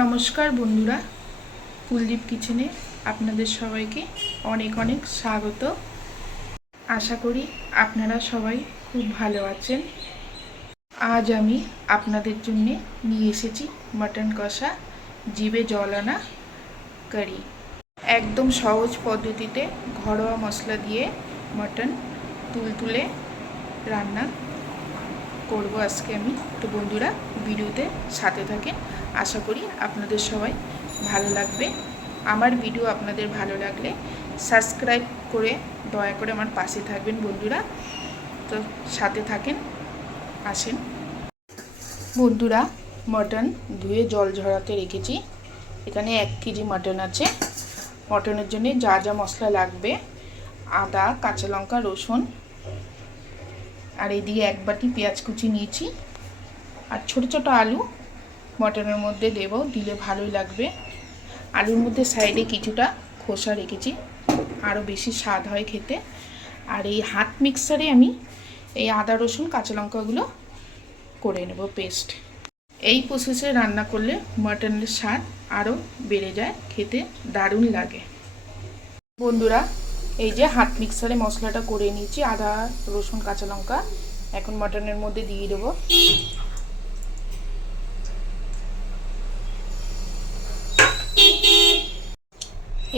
নমস্কার বন্ধুরা, কুলদীপ কিচেনে আপনাদের সবাইকে অনেক অনেক স্বাগত। আশা করি আপনারা সবাই খুব ভালো আছেন। আজ আমি আপনাদের জন্য নিয়ে এসেছি মটন কষা, জিভে জল আনা কারি। একদম সহজ পদ্ধতিতে ঘরোয়া মশলা দিয়ে মটন তুলতুলে রান্না করব আজকে আমি। তো বন্ধুরা, ভিডিওতে সাথে থাকেন। আশা করি আপনাদের সবাই ভালো লাগবে। আমার ভিডিও আপনাদের ভালো লাগলে সাবস্ক্রাইব করে দয়া করে আমার পাশে থাকবেন বন্ধুরা। তো সাথে থাকেন, আসেন। বন্ধুরা, মটন ধুয়ে জল ঝরাতে রেখেছি। এখানে 1 কেজি মটন আছে। মটনের জন্য যা যা মশলা লাগবে: আদা, কাঁচা লঙ্কা, রসুন, আর এদিকে 1 বাটি পেঁয়াজ কুচি নিয়েছি, আর ছোট ছোট আলু মটনের মধ্যে দেব, দিলে ভালোই লাগবে। আলুর মধ্যে সাইডে কিছুটা খোসা রেখেছি, আরও বেশি স্বাদ হয় খেতে। আর এই হাত মিক্সারে আমি এই আদা, রসুন, কাঁচা লঙ্কাগুলো করে নেব পেস্ট। এই প্রসেসে রান্না করলে মটনের স্বাদ আরও বেড়ে যায়, খেতে দারুণ লাগে। বন্ধুরা, এই যে হাত মিক্সারে মশলাটা করে নিয়েছি, আদা, রসুন, কাঁচা লঙ্কা। এখন মটনের মধ্যে দিয়ে দেবো।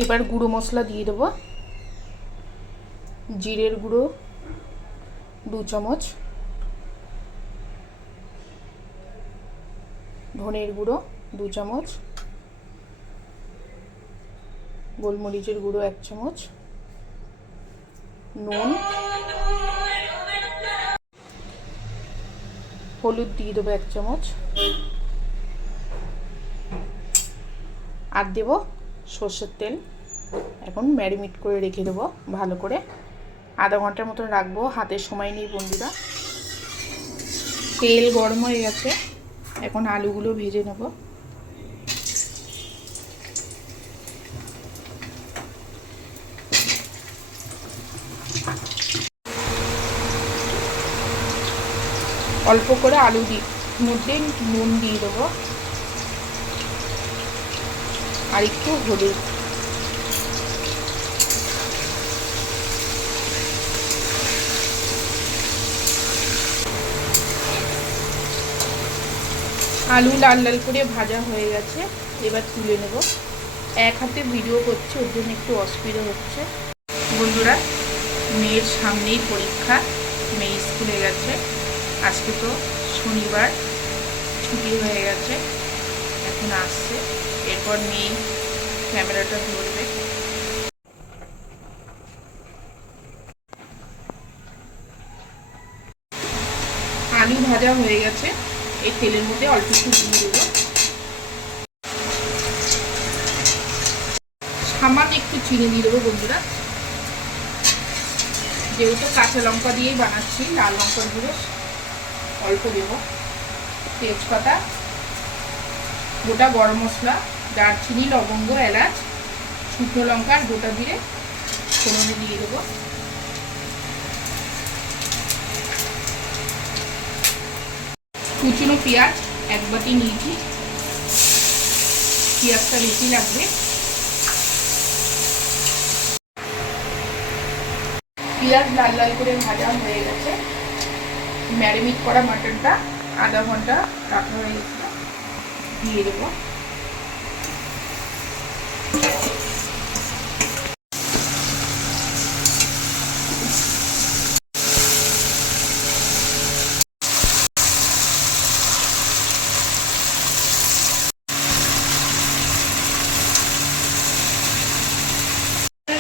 এবার গুঁড়ো মশলা দিয়ে দেবো। জিরের গুঁড়ো 2 চামচ, ধনের গুঁড়ো 2 চামচ, গোলমরিচের গুঁড়ো 1 চামচ, নুন, হলুদ দিয়ে দেবো 1 চামচ, আর দেবো সর্ষের তেল। এখন ম্যারিনেট করে রেখে দেবো ভালো করে, আধা ঘন্টার মতন রাখবো। হাতের সময় নেই বন্ধুরা। তেল গরম হয়ে গেছে, এখন আলুগুলো ভেজে নেব। অল্প করে আলু মধ্যে নুন দিয়ে দেবো, আর একটু হলুদ। আলু লাল লাল করে ভাজা হয়ে গেছে, এবার তুলে নেব। এক হাতে ভিডিও করছি, ওর জন্য একটু অসুবিধা হচ্ছে। বন্ধুরা, মেয়ের সামনেই পরীক্ষা, মেয়ে স্কুলে গেছে। আজকে তো শনিবার, ছুটি হয়ে গেছে। এখন আসছে, এরপর মেয়ে ক্যামেরাটা ধরবে। আলু ভাজা হয়ে গেছে, এই তেলের মধ্যে অল্প একটু দিয়ে দেবো। সামান্য একটু চিনি দিয়ে দেবো বন্ধুরা, যেহেতু কাঁচা লঙ্কা দিয়েই বানাচ্ছি। লাল লঙ্কার গুঁড়ো অল্প দেবো। তেজপাতা, গোটা গরম মশলা, দারচিনি, লবঙ্গ, এলাচ, শুকনো লঙ্কা আর গোটা জিরে ফোড়নে দিয়ে দেবো। কুচনো পেঁয়াজ 1 বাটি নিয়েছি, পেঁয়াজটা বেশি লাগবে। পেঁয়াজ লাল লাল করে ভাজা হয়ে গেছে। ম্যারিনেট করা মটনটা আধা ঘন্টা রাখা হয়ে গেছে, দিয়ে দেবো।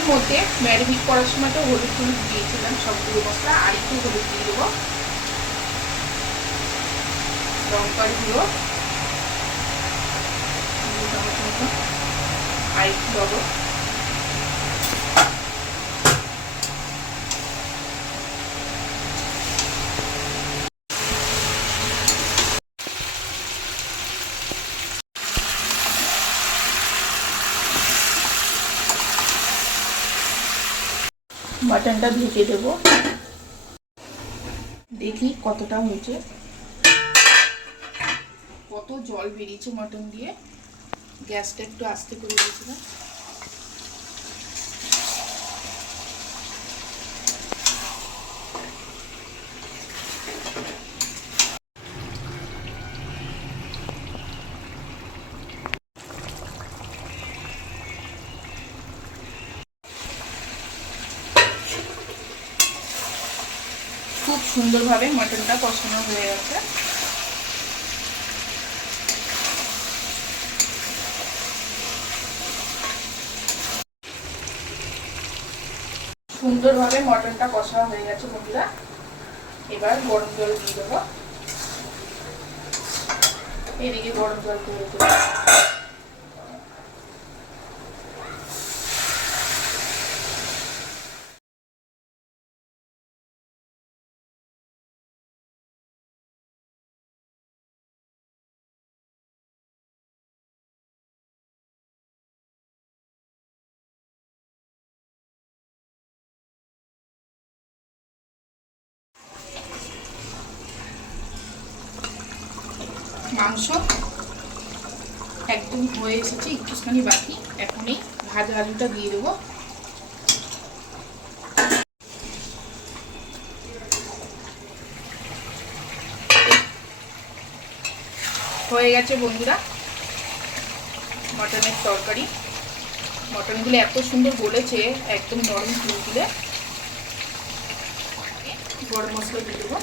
মধ্যে ম্যারিনেট করার সময় তো হলুদ টলুদ দিয়েছিলাম, সব গুঁড়ো মশলা, আর একটু হলুদ দিয়ে দেবো। লঙ্কার গুঁড়ো আর একটু দেবো। মটনটা ঢেকে দেবো, দেখি কতটা হয়েছে, কত জল বেরিয়েছে মটন দিয়ে। গ্যাসটা একটু আস্তে করে দিয়েছিলাম। খুব সুন্দরভাবে মটনটা কষানো হয়ে গেছে। সুন্দরভাবে মটনটা কষা হয়ে গেছে বন্ধুরা। এবার গরম জল দিয়ে দেবো। এদিকে গরম জল দিয়ে দেবো। মাংস একদম হয়ে এসেছে, একটুখানি বাকি। এখন এই ভাজা আলুটা দিয়ে দেবো। হয়ে গেছে বন্ধুরা মটনের তরকারি। মটনগুলো এত সুন্দর গলেছে, একদম নরম তুলে। গরম মশলা দিয়ে দেবো।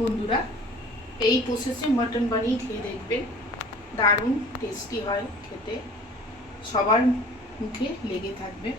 বন্ধুরা এই প্রসেসে মটন বানিয়ে খেয়ে দেখবেন, দারুণ টেস্টি হয় খেতে, সবার মুখে লেগে থাকবে।